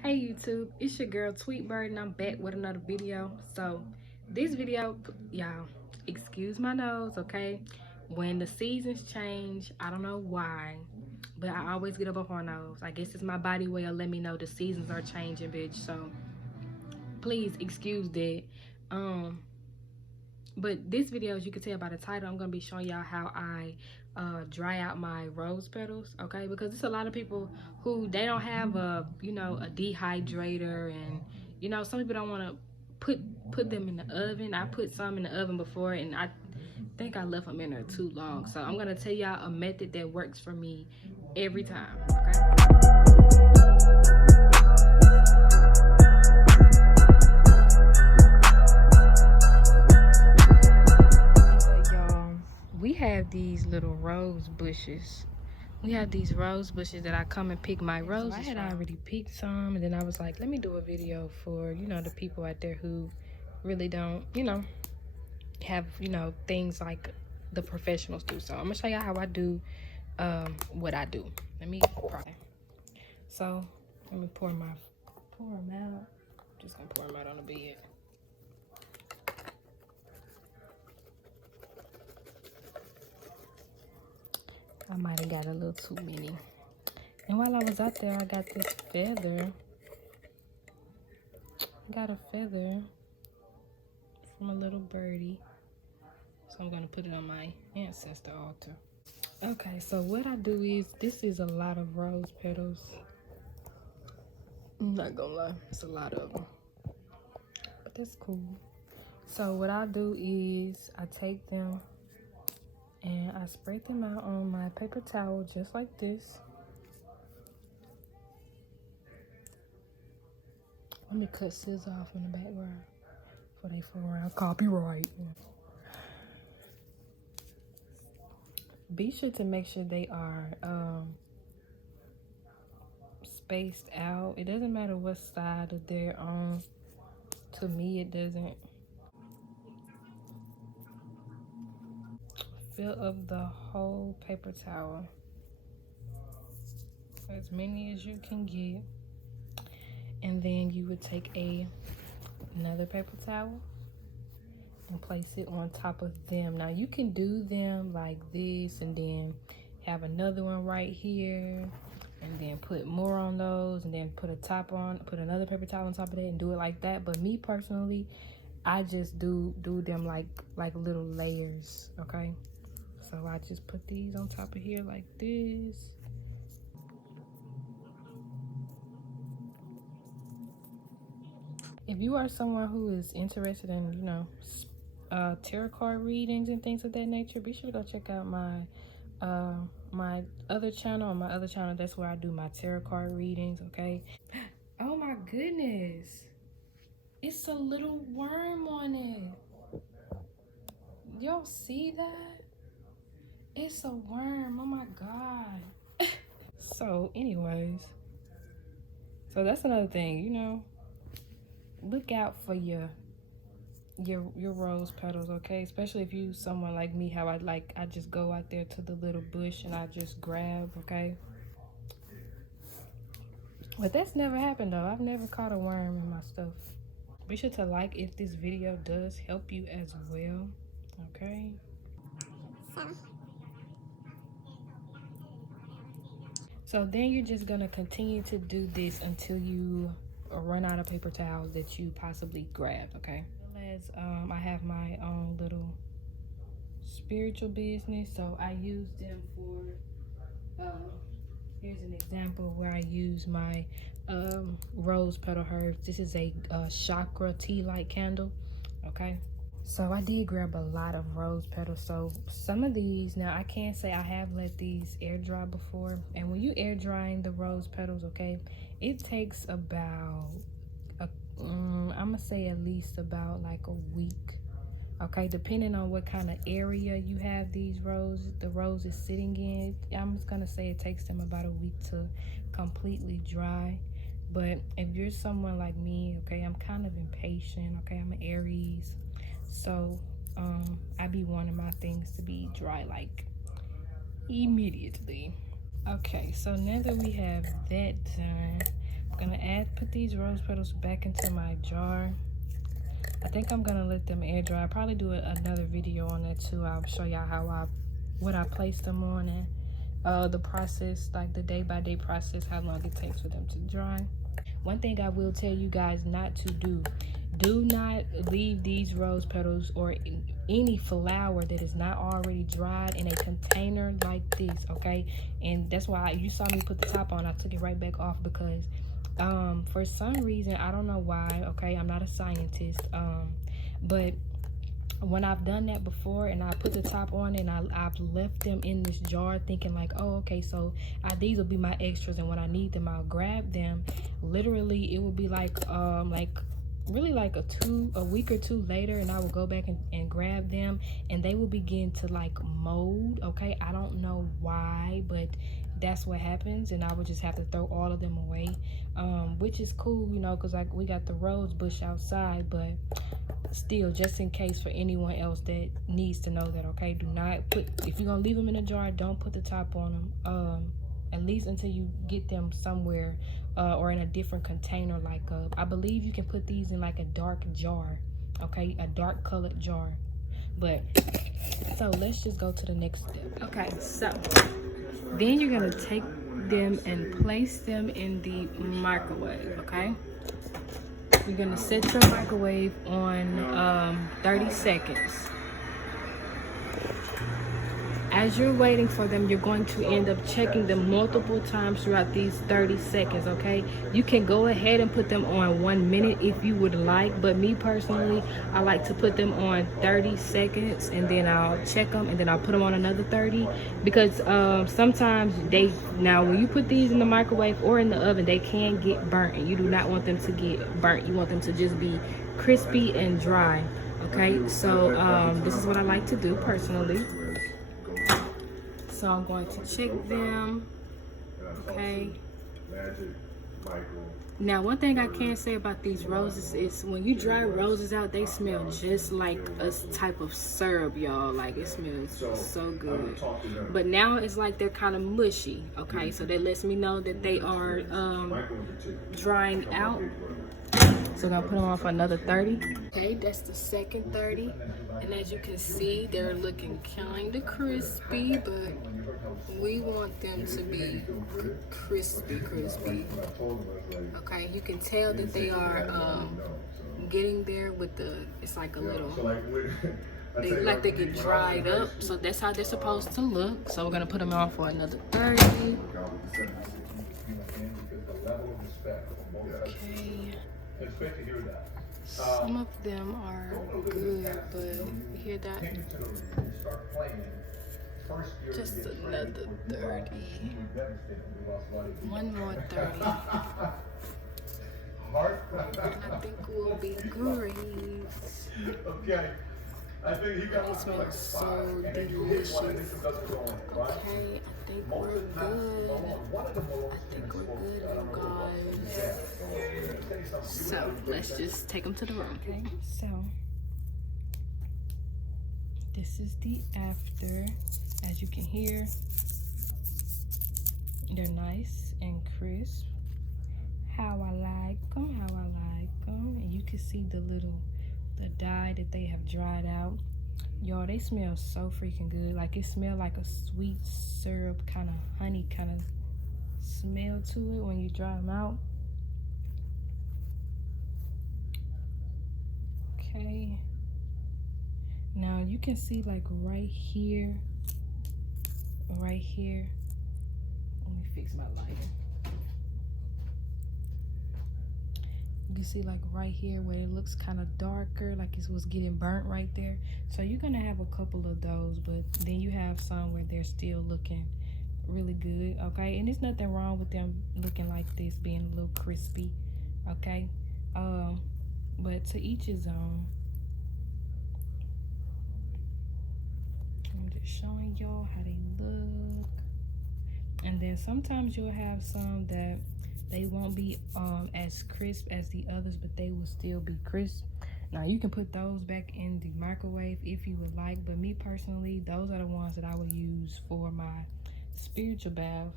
Hey YouTube, it's your girl Tweetbird and I'm back with another video. So this video, y'all, excuse my nose, okay? When the seasons change, I don't know why, but I always get up on nose. I guess it's my body way of letting me know the seasons are changing, bitch. So please excuse that. Um, but this video, as you can tell by the title, I'm gonna be showing y'all how I dry out my rose petals, okay? Because it's a lot of people who they don't have a dehydrator, and some people don't want to put them in the oven. I put some in the oven before, and I think I left them in there too long. So I'm gonna tell y'all a method that works for me every time, okay? But y'all, we have these little rose bushes. We have these rose bushes that I come and pick my roses. So I had already picked some, and then I was like, let me do a video for the people out there who really don't have things like the professionals do. So I'm gonna show y'all how I do what I do. So let me pour them out. Just gonna pour them out on the bed. I might have got a little too many. And while I was out there, I got this feather. I got a feather from a little birdie. So I'm gonna put it on my ancestor altar. Okay, so what I do is, this is a lot of rose petals. I'm not gonna lie, it's a lot of them. But that's cool. So what I do is, I take them and I spread them out on my paper towel just like this. Let me cut scissors off in the background before they fall around copyright. Be sure to make sure they are spaced out. It doesn't matter what side they're on. To me, it doesn't. Fill up the whole paper towel, as many as you can get, and then you would take another paper towel and place it on top of them. Now you can do them like this and then have another one right here, and then put more on those, and then put another paper towel on top of that and do it like that. But me personally, I just do them like little layers, okay? So I just put these on top of here like this. If you are someone who is interested in, tarot card readings and things of that nature, be sure to go check out my my other channel. On my other channel, that's where I do my tarot card readings, okay? Oh my goodness. It's a little worm on it. Y'all see that? It's a worm. Oh my God. So anyways, so that's another thing, look out for your rose petals, okay? Especially if you someone like me, how I just go out there to the little bush and I just grab, okay? But that's never happened though. I've never caught a worm in my stuff. Be sure to like if this video does help you as well, okay? So then you're just gonna continue to do this until you run out of paper towels that you possibly grabbed, okay? As I have my own little spiritual business, so I use them for here's an example where I use my rose petal herbs. This is a chakra tea light candle, okay? So I did grab a lot of rose petals. So some of these, now I can't say I have let these air dry before, and when you air drying the rose petals, okay, it takes about I'm gonna say at least about like a week, okay, depending on what kind of area you have the rose is sitting in. I'm just gonna say it takes them about a week to completely dry. But if you're someone like me, okay, I'm kind of impatient, okay, I'm an Aries, so I be wanting my things to be dry like immediately. Okay, so now that we have that done, Gonna put these rose petals back into my jar. I think I'm gonna let them air dry. I'll probably do another video on that too. I'll show y'all what I place them on, and the process, like the day-by-day process, how long it takes for them to dry. One thing I will tell you guys not to do not leave these rose petals or any flower that is not already dried in a container like this, okay? And that's why you saw me put the top on. I took it right back off because for some reason, I don't know why, okay? I'm not a scientist, but when I've done that before and I put the top on and I've left them in this jar thinking like, oh, okay, so these will be my extras, and when I need them I'll grab them. Literally it will be like really like a week or two later, and I will go back and grab them, and they will begin to like mold, okay? I don't know why, but that's what happens, and I would just have to throw all of them away, which is cool, you know, because we got the rose bush outside. But still, just in case for anyone else that needs to know that, okay, do not put, if you're gonna leave them in a jar, don't put the top on them, at least until you get them somewhere or in a different container. Like I believe you can put these in like a dark jar, okay, a dark colored jar. But so let's just go to the next step. Okay, so then you're gonna take them and place them in the microwave, okay? You're gonna set your microwave on 30 seconds. As you're waiting for them, you're going to end up checking them multiple times throughout these 30 seconds, okay? You can go ahead and put them on 1 minute if you would like, but me personally, I like to put them on 30 seconds, and then I'll check them, and then I'll put them on another 30, because sometimes now when you put these in the microwave or in the oven, they can get burnt, and you do not want them to get burnt. You want them to just be crispy and dry, okay? So this is what I like to do personally. So I'm going to check them, okay? Now, one thing I can say about these roses is when you dry roses out, they smell just like a type of syrup, y'all. Like, it smells so good. But now it's like they're kind of mushy, okay? So that lets me know that they are drying out. So I'm gonna put them on for another 30. Okay, that's the second 30. And as you can see, they're looking kind of crispy, but we want them to be crispy. Okay, you can tell that they are getting there with it's like a little, they get dried up. So that's how they're supposed to look. So we're gonna put them on for another 30. Okay. Some of them are good, but you hear that? Just another 30. One more 30. I think we'll be great. Okay. It smells so delicious. Okay, I think we're good. You guys. So let's just take them to the room. Okay, so this is the after. As you can hear, they're nice and crisp. How I like them, and you can see the dye that they have dried out. Y'all, they smell so freaking good. Like, it smells like a sweet syrup, kind of honey kind of smell to it when you dry them out. Okay, now you can see like right here, let me fix my lighter. You can see like right here where it looks kind of darker, like it was getting burnt right there. So you're gonna have a couple of those, but then you have some where they're still looking really good, okay? And there's nothing wrong with them looking like this, being a little crispy, okay? But to each his own. I'm just showing y'all how they look. And then sometimes you'll have some that they won't be as crisp as the others, but they will still be crisp. Now you can put those back in the microwave if you would like, but me personally, those are the ones that I would use for my spiritual bath.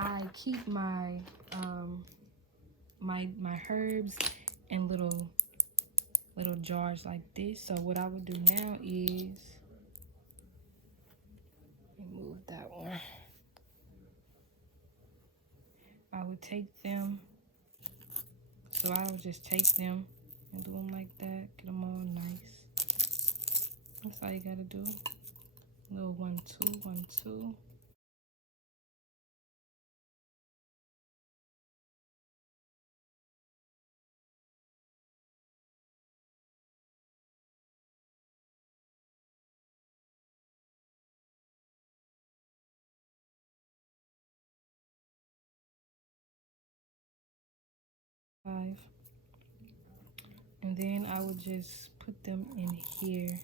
I keep my my herbs in little jars like this. So what I would do now is remove that one. I would take them. So I would just take them and do them like that. Get them all nice. That's all you gotta do. Little 1, 2, 1, 2. Five. And then I would just put them in here.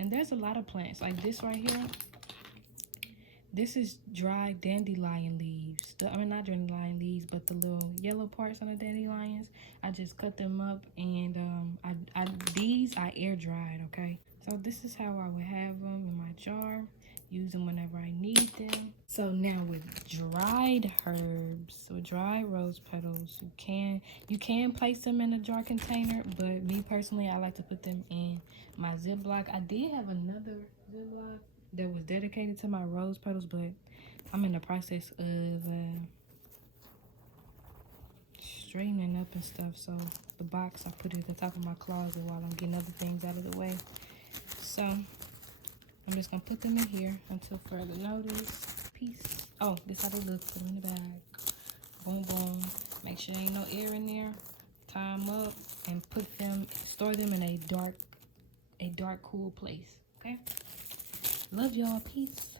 And there's a lot of plants like this right here. This is dried dandelion leaves. I mean, not dandelion leaves, but the little yellow parts on the dandelions. I just cut them up, and these I air dried, okay? So this is how I would have them in my jar. Use them whenever I need them. So now with dried herbs, so dried rose petals, you can place them in a jar container, but me personally, I like to put them in my Ziploc. I did have another Ziploc that was dedicated to my rose petals, but I'm in the process of straightening up and stuff. So the box, I put it at the top of my closet while I'm getting other things out of the way. So I'm just gonna put them in here until further notice. Peace. Oh, this how they look. Put them in the bag. Boom, boom. Make sure there ain't no air in there. Tie them up and store them in a dark, cool place. Okay. Love y'all. Peace.